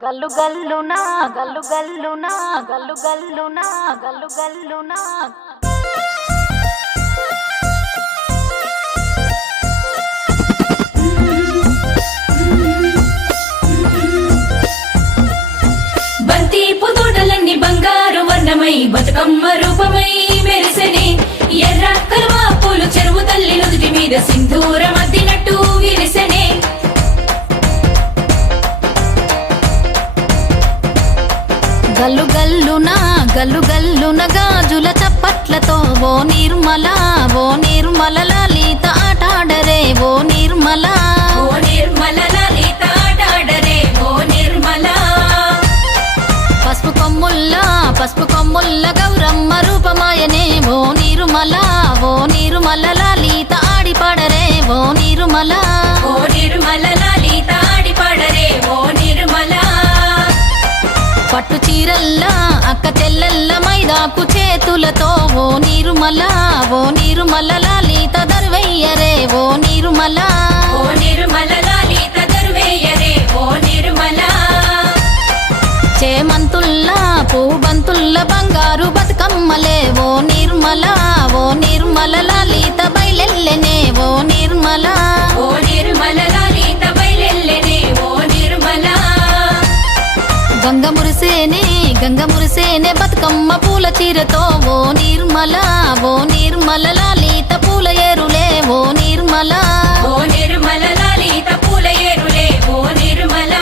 గల్లు గల్లునా గల్లు గల్లునా గల్లు గల్లునా గల్లు గల్లునా బంతి పుతోటలన్నీ బంగారు వర్ణమై బతుకమ్మ రూపమై మెరిసెని ఎర్ర కలువ పూలు చెరువు తల్లి నుదుటి మీద సింధూరం అద్దినట్టు విరిసెనే గల్లు గల్లునా గల్లు గల్లున గాజుల చప్పట్లతో ఓ నిర్మల లలిత ఆటాడరే ఓ నిర్మల లలిత ఆటాడరే ఓ నిర్మల పసుపు కొమ్ముల్ల గౌరమ్మ రూపమాయనే ఓ నిర్మల లలిత ఆడిపాడరే ఓ నిర్మల లలిత ఆడిపాడరే ఓ నిర్మల పట్టు చీరల్లా అక్క చెల్లెల్ల మైదాకు చేతులతో ఓ నిర్మల లలిత దర్వయ్యరే ఓ నిర్మల లలిత దర్వేయరే ఓ నిర్మల చేమంతుల్లా పూబంతుల్ల బంగారు బతుకమ్మలే ఓ నిర్మల లలిత బయలెల్లెనే ఓ నిర్మల లలిత బయలెల్లెనే ఓ నిర్మల గంగ మురిసేనే బతుకమ్మ పూల చీరతో ఓ నిర్మల లలిత పూల ఏరులే ఓ నిర్మల లలిత పూల ఏరులే ఓ నిర్మల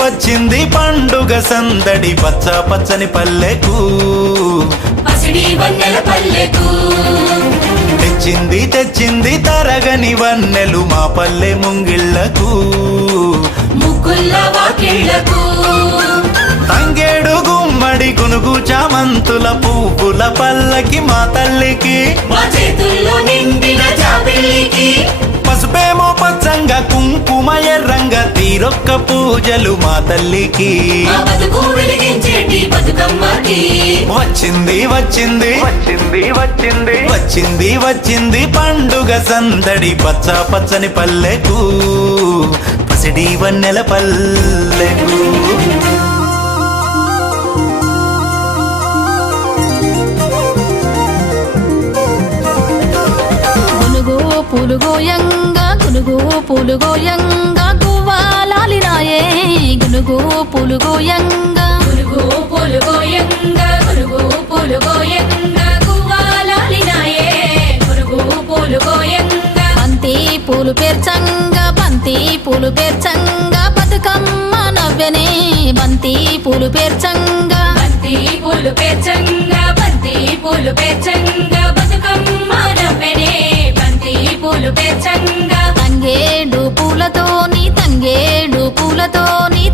వచ్చింది పండుగ సందడి పచ్చ పచ్చని పల్లెకు పసిడి వన్నెల పల్లెకు తెచ్చింది తరగని వన్నెలు మా పల్లె ముంగిళ్లకు ముగ్గుల్ల వాకిళ్లకు తంగేడు గుమ్మడి గునుగు చామంతుల పువ్వుల పల్లకి మా తల్లికి మా చేతుల్లో నిండిన జాబిల్లికి పసుపేమో పచ్చంగా కుంకుమ ఎర్రంగా తీరొక్క పూజలు మా తల్లికి మా బతుకు వెలిగించేటి బతుకమ్మకి వచ్చింది పండుగ సందడి పచ్చ పచ్చని పల్లెకు పసిడి వన్నెల పల్లెకు గునుగు పూలు గోయంగా గువ్వాలాలినాయే గునుగు పూలు గోయంగా బంతి పూలు పేర్చంగా బతుకమ్మ నవ్వెనే బంతి పూలు పేర్చంగా బతుకమ్మ నవ్వెనే బంతి పూలు పేర్చంగా తంగేడు పూలతోని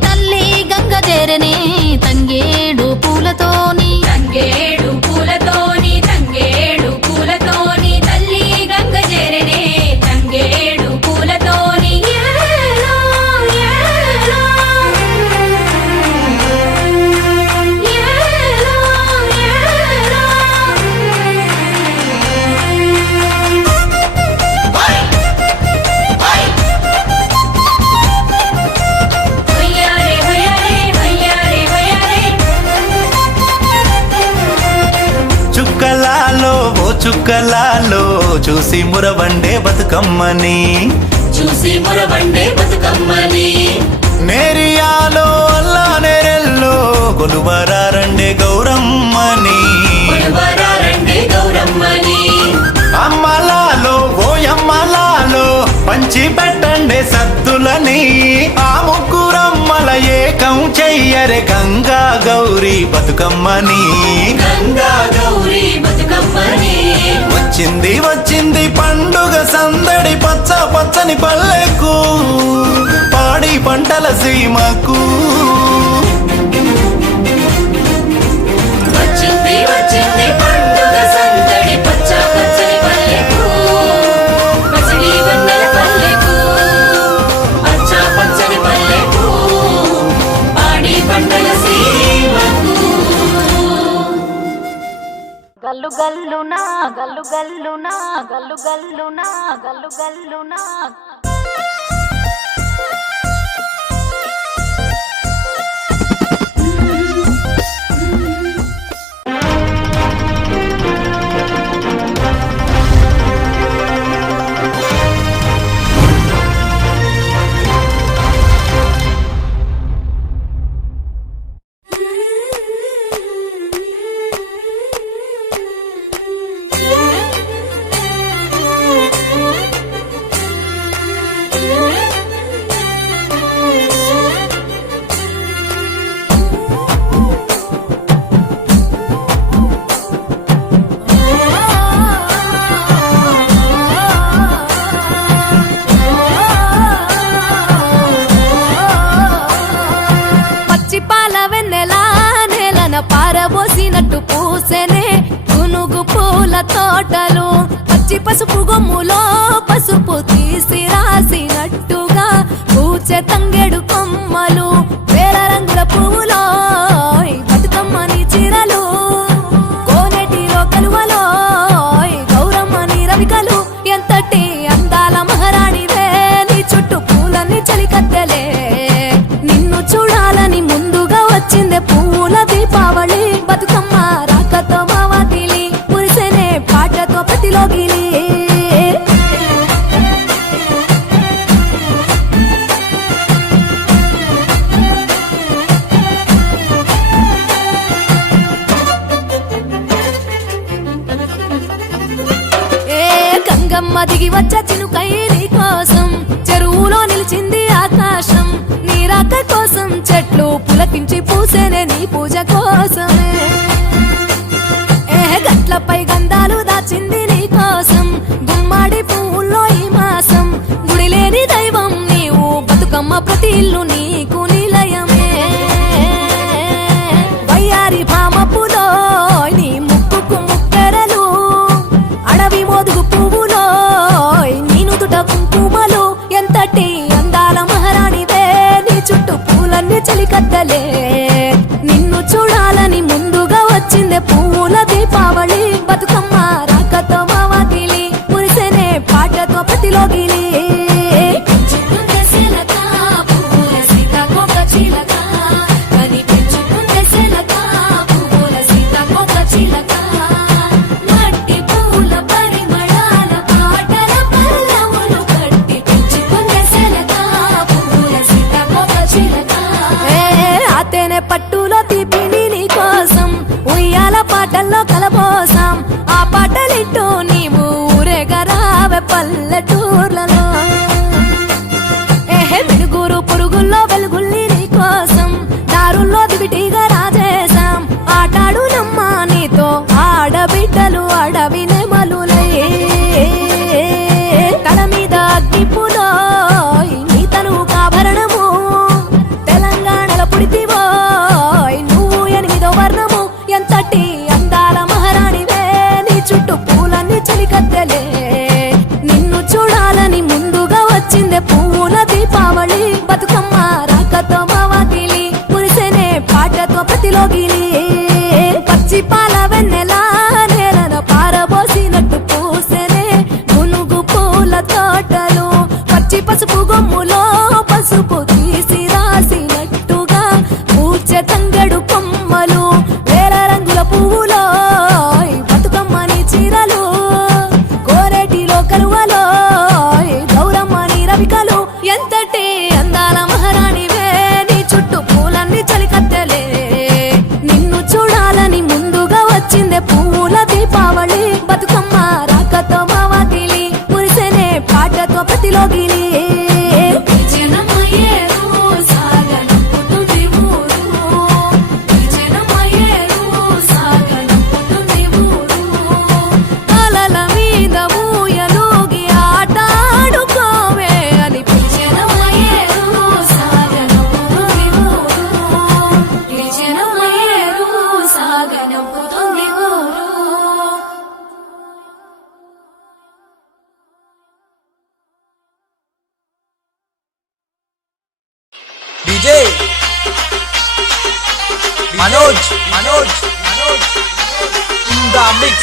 తల్లి గంగ చేరనే తంగేడు పూలతోని తల్లి గంగ చేరనే తంగేడు పూలతోని ఏలో, ఏలో. ఏలో, ఏలో. హొయ్యారే, హొయ్యారే, హొయ్యారే, హొయ్యారే. చుక్కలాలో చూసి మురవండే బతుకమ్మని నేరియాలో అల్లా నేరెల్లో కొలువరారండే గౌరమ్మని అమ్మలాలో ఓయమ్మలాలో పంచి పెట్టండే సద్దులని ఆ ముగ్గురమ్మల ఏకం చెయ్యరే గంగా గౌరీ బతుకమ్మని వచ్చింది పండుగ సందడి పచ్చ పచ్చని పల్లెకు పాడి పంటల సీమకు వచ్చింది పండుగ సందడి పచ్చ పచ్చని పల్లెకు పసిడి వన్నెల పల్లెకు గల్లు గల్లునా గల్లు గల్లునా పారబోసినట్టు పూసెనే గునుగు పూల తోటలు పచ్చి పసుపు గొమ్ములో పసుపు తీసి రాసినట్టుగా పూచె తంగెడు కొమ్మలు వేల రంగుల పువ్వులో బతుకమ్మని చీరలు కోనేటిలో కలువలో గౌరమ్మని రవికలు ఎంతటి అందాల మహారాణివే నీ చుట్టూ పూలన్నీ చలికత్తెలే నిన్ను చూడాలని ముందుగా వచ్చిందే పూల దీపావళి బతుకమ్మ రాకతో మావాటిలి మురిసెనే పాటతో ప్రతిలోగిలి గంగమ్మ దిగి వచ్చ చినుకైలి కోసం చెరువులో నిలిచింది ఆకాశం నీ రాక కోసం చెట్లు పులకించి పూసేనే నీ పూజ కోసమే గట్లపై గంధాలు దాచింది నీ కోసం గుమ్మాడి పువ్వుల్లో ఈ మాసం గుడి లేని దైవం నీవు బతుకమ్మ ప్రతి ఇల్లు నీకు నిలయమే వయ్యారి భామపులో నీ ముక్కుకు ముక్కెరలు అడవి మోదుగు పువ్వులో నీ నుదుట కుంకుమలు ఎంతటి అందాల మహారాణివే నీ చుట్టూ పూలన్నీ చలికత్తలే నిన్ను చూడాలని ముందుగా వచ్చిందే పూల దీపావళి బతుకమ్మ రాకతో మావాటిలి మురిసెనే పాటతో ప్రతిలోగిలి పట్టులో తీపిని నీ కోసం ఉయ్యాల పాటల్లో కలబోసాం ఆ పాటలిట్టు నీవు ఊరేగరావే పల్లెటూర్లలో మిడుగురు పురుగుల్లో వెలుగుల్ని నీ కోసం దారుల్లో దివిటిగా రాజేశాం ఆటాడు నమ్మ నీతో ఆడబిడ్డలు అడవి నెమలులై తల మీద అగ్గిపులో నీ తను కాభరణము తెలంగాణలో పుడితివో నువ్వు 8వ వర్ణము ఎంతటి అందాల మహారాణివే నీ చుట్టూ పూలన్నీ చలికత్తెలే నిన్ను చూడాలని ముందుగా వచ్చిందే పూల దీపావళి బతుకమ్మ రాకతో మావాటిలి మురిసెనే పాటతో ప్రతిలోగిలి పచ్చి పాల వెన్నెలా నేలను పారబోసినట్టు పూసెనే గునుగు పూల తోటలు పచ్చి పసుపు గొమ్ములో పసుపు తీసి రాసినట్టుగా పూచె తంగెడు కొమ్మలు వేల రంగుల పువ్వులో బతుకమ్మని చీరలు కోరేటిలో కలువలో గౌరమ్మని రవికలు ఎంతటి అందాల మహారాణివే నీ చుట్టూ పూలన్నీ చలికత్తెలే నిన్ను చూడాలని ముందుగా వచ్చిందే పూల దీపావళి బతుకమ్మ రాకతో మావాటిలి మురిసెనే పాటతో ప్రతిలోగిలి అలల మీద ఊయలూగి ఆటాడుకోవే అని DJ Manoj in the mix.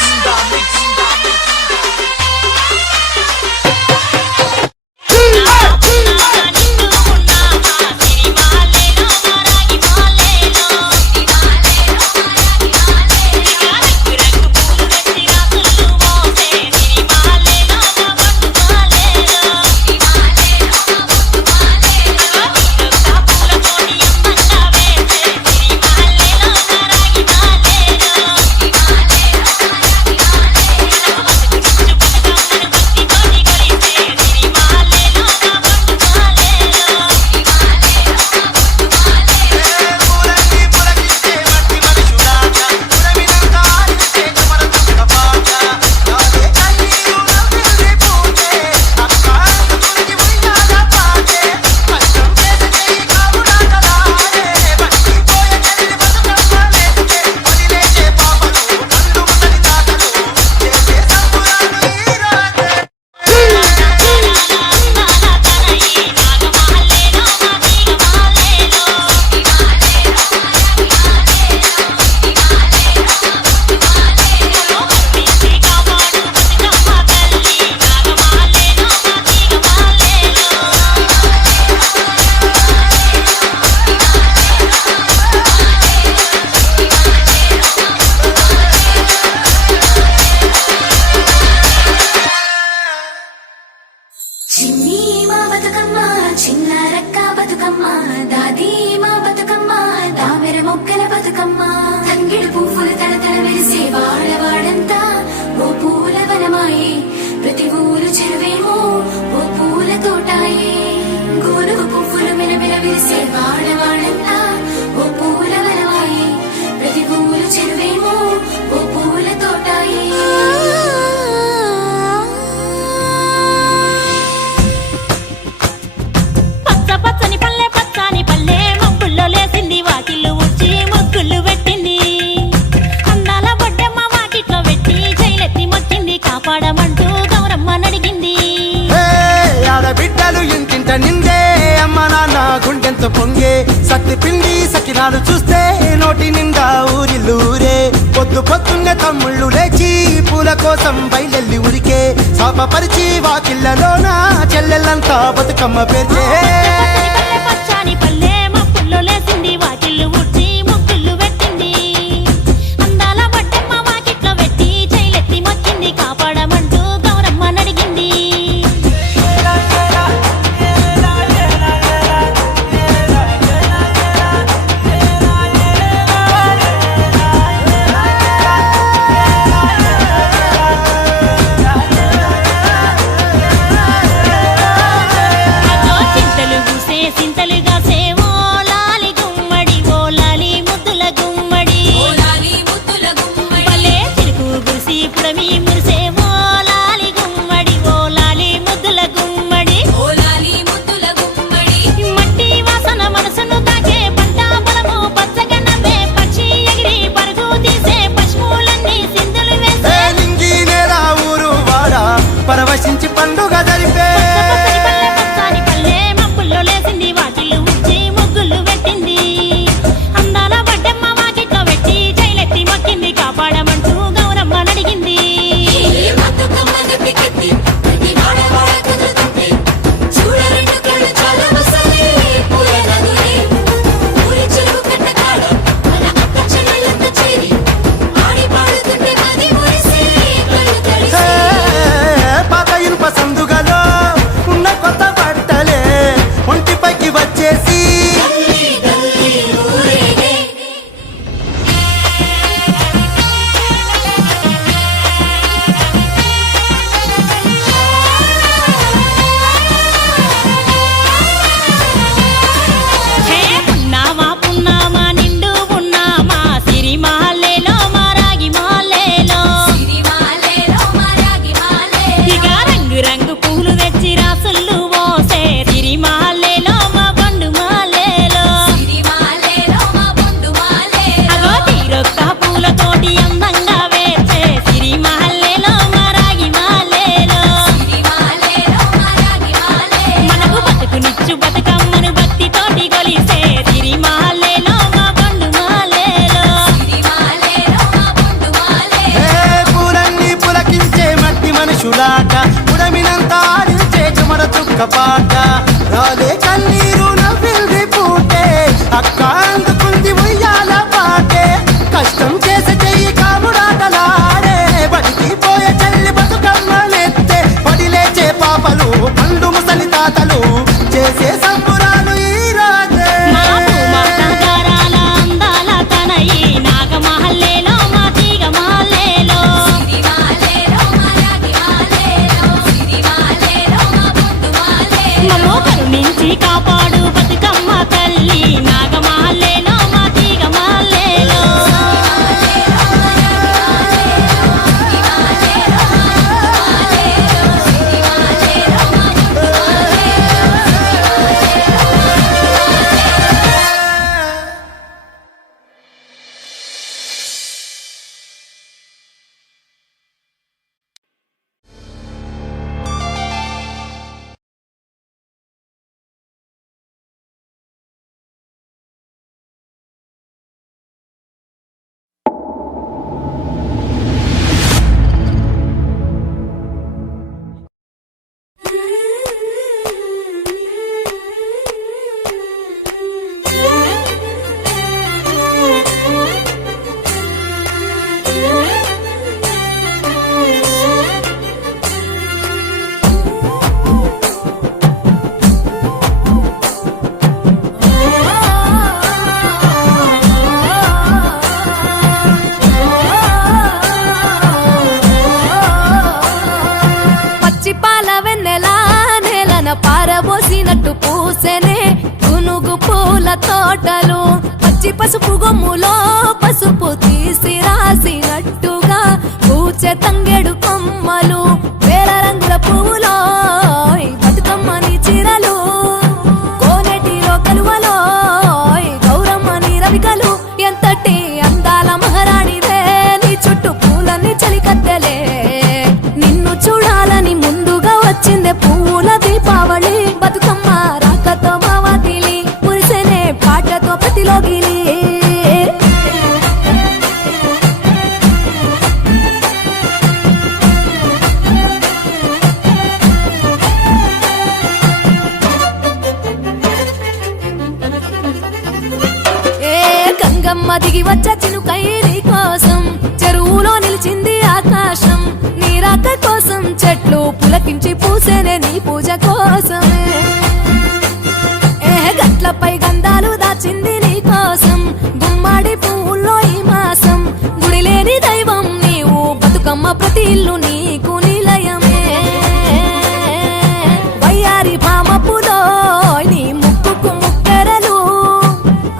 చిన్నారక్క Bathukamma దాది మా బతుకమ్మ దామెర మొక్కల బతుకమ్మ తంగిడు పువ్వులు తడతడ వెలిసే వాడవాడంతా ఓ పూల వనమాయే ప్రతి ఊరు చెరువేమో ఓ పూల తోటాయే గోనుగు పువ్వులు మెరమెర విరిసే వాడవాడంతా ఓ పూల వనమాయే ప్రతి ఊరు చెరువేమో ఓ పూల తోటాయే పచ్చ పచ్చని పల్లె పచ్చని పల్లె మబ్బుల్లో లేసింది వాకిళ్ళు ఉచ్చి ముగ్గులు పెట్టింది అందాల బొడ్డమ్మ వాకిట్లో పెట్టి జైలెత్తి మొక్కింది కాపాడమంటూ గౌరమ్మ నడిగింది ఆడబిడ్డలు ఇంటింట నిందే అమ్మ నాన్న గుండెంత పొంగే సత్తి పిండి సకినాలు చూస్తే నోటి నిండా ఊరిల్లూరే పొద్దు పొద్దున్నే తమ్ముళ్ళు లేచి పూల కోసం బయలెల్లి ఉరికే శాపపరిచి వాకిళ్ళలోన చెల్లెళ్ళంతా బతుకమ్మ పేర్చే పల్లె పచ్చని పల్లె మబ్బుల్లో లేసింది వాకిళ్ళు ఉచ్చి ముగ్గులు పెట్టింది అందాల బొడ్డమ్మ వాకిట్లో పెట్టి జైలెత్తి మొక్కింది కాపాడమంటూ గౌరమ్మ నడిగింది అదో చింతలు పూసే చింతలు కాసే ఓ లాలి గుమ్మడి ఓ లాలి ముద్దుల గుమ్మడి ఓలాలి ముద్దుల గుమ్మడి పల్లె చిరుకు గురిసి పుడమి మురిసే ఓ లాలి గుమ్మడి ఓ లాలి ముద్దుల గుమ్మడి ఓలాలి ముద్దుల గుమ్మడి మట్టి వాసన మనసును తాకే పంట పొలము పచ్చగా నవ్వే పక్షి ఎగిరి పరుగు తీసే పశువులన్నీ సింధులు వేసే లింగి నేల ఊరు వాడ పరవశించి పండుగ జరిపే పచ్చని పల్లె పచ్చని పల్లె మబ్బుల్లో లేసింది వాకిళ్ళు ఉచ్చి ముగ్గులు పెట్టింది అందాల బొడ్డమ్మ వాకిట్లో పెట్టి జైలెత్తి మొక్కింది కాపాడమంటూ గౌరమ్మ నడిగింది ఈ బతుకమ్మ దెబ్బకెత్తి ప్రతి వాడవాడ కదులుతుంటే చూడ రెండు కళ్ళు చాలా మసాలే పూల నదులే ఊరి చెరువు కట్ట కాడ మన అక్క చెల్లెళ్ళంతా చేరి ఆడి పాడుతుంటే మది మురిసే కళ్ళు తడిసే పాత ఇనుప సందుగలో ఉన్న కొత్త బట్టలే ఒంటిపైకి వచ్చేసి గల్లీ గల్లీ ఊరేగే హే పున్నామా పున్నామా నిండు పున్నామా సిరిమాలేలో మా రాగి మాలేలో సిరిమాలేలో మరాగి మాలే ఇక రంగు రంగు పూలు తెచ్చి రాసుళ్ళు పోసే సిరిమాలేలో మా బండు మాలేలో సిరిమాలేలో మా బొండు మాలే అగో తీరొక్క పూలతోటి అందంగా వేచే సిరిమాలేలో మా రాగి మాలేలో సిరిమాలేలో మరాగి మాలే మనకు బతుకునిచ్చు బతుకమ్మను భక్తితోటి కొలిసే సిరిమాలేలో మా బండు మాలేలో సిరిమాలేలో మా బొండు మాలే పూలన్నీ పులకించే మట్టి మనుషులాట ఉడమినంత ఆడించే చెమర చుక్క పాట రాలే కన్నీరు నవ్వింది పూటే అక్క అందుకుంది ఉయ్యాల పాటే కష్టం చేసే చెయ్యి కాముడాటలాడే బడికి పోయే చెల్లి బతుకమ్మ నెత్తే పడి లేచే పాపలు పండు ముసలి తాతలు చేసే సంబురాలు ఈ రాజే మా భూమాత గారాల అందాల తనయి నాగమహల్లేలో మా తీగ మాలేలో సిరిమాలేలో మరాగి మాలేలో సిరిమాలేలో మా బొండు మాలే మమ్మో కరుణించి కాపాడు బతుకమ్మ తల్లి నాగమహల్లేలో మా తీగ మాలేలో ఆరబోసినట్టు పూసెనే గునుగు పూల తోటలు పచ్చి పసుపు గొమ్ములో పసుపు తీసి రాసినట్టుగా పూచె తంగెడు కొమ్మలు వేల రంగుల పువ్వులో బతుకమ్మని చీరలు కోనేటిలో కలువలో గౌరమ్మని రవికలు ఎంతటి అందాల మహారాణివే నీ చుట్టూ పూలన్నీ చలికత్తెలే నిన్ను చూడాలని ముందుగా వచ్చిందే పూల దీపావళి బతుకమ్మ రాకతో మావాతిలి మురిసెనే పాటతో ప్రతిలోగిలి గంగమ్మ దిగి వచ్చ చినుకై నీ కోసం చెరువులో నిలిచింది ఆకాశం నీ రాక కోసం చెట్లు పులకించి పూసేనే నీ పూజ కోసమే గట్లపై గంధాలు దాచింది నీ కోసం గుమ్మాడి పువ్వుల్లో ఈ మాసం గుడి లేని దైవం నీవు బతుకమ్మ ప్రతి ఇల్లు నీకు నిలయమే వయ్యారి భామపులో నీ ముక్కుకు ముక్కెరలు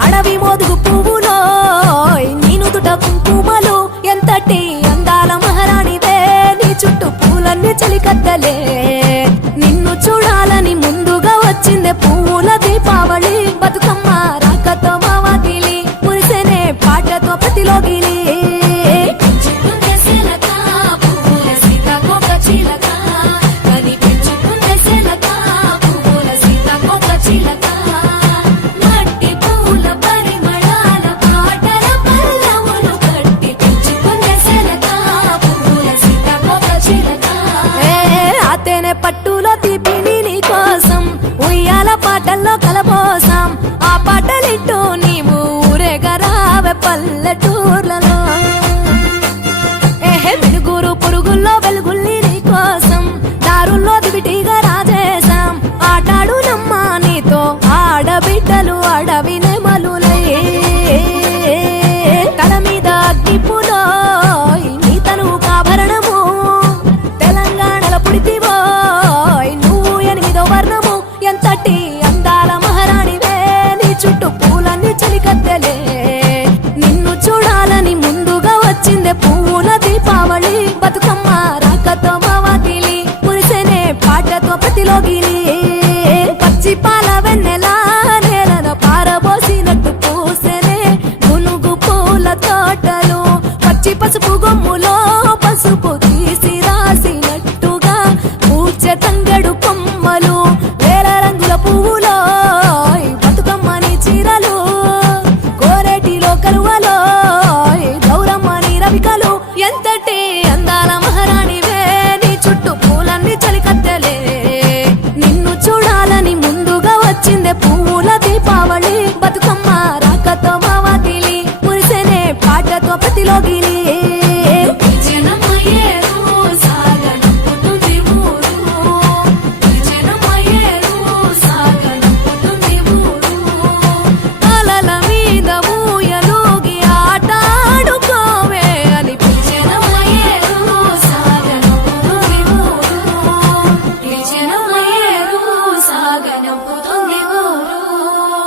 అడవి మోదుగు పువ్వులో నీను దుట కుంకుమలు ఎంతటి అందాల మహారాణివే నీ చుట్టూ పూలన్నీ చలికత్తలే నిన్ను చూడాలని ముందుగా వచ్చిందే పూల దీపావళి బతుకమ్మ రాకతో మావాతిలి మురిసెనే పాటతో ప్రతిలోగిలి పెంచుకుంటే శిలక, పువ్వుల సీతాకోక చిలక. కనిపించుకుంటే శిలక, పువ్వుల సీతాకోక చిలక. మట్టి పూల పరిమళాల పాటల పల్లవులు కట్టి పెంచుకుంటే శిలక, పువ్వుల సీతాకోక చిలక. ఆతేనే పట్టులో తీపిని నీ కోసం ఉయ్యాల పాటల్లో కలబోసాం ఆ పాటలిట్టు నీవు ఊరేగరావే పల్లెటూర్లలో వెలుగురు పురుగుల్లో వెలుగుల్ని నీ కోసం దారుల్లో దివిటిగా రాజేశాం ఆటాడు నమ్మా నీతో ఆడబిడ్డలు అడవి నెమలులే తల మీద అగ్గిపులో నీ తనువు కాభరణము తెలంగాణలో పుడితివో నువ్వు 8వ వర్ణము ఎంతటి అందాల మహారాణివే నీ చుట్టూ పూలన్నీ చలికత్తెలే నిన్ను చూడాలని ముందుగా వచ్చిందే పూల దీపావళి బతుకమ్మ రాకతో మావాతిలి మురిసెనే పాటతో ప్రతిలోగిలి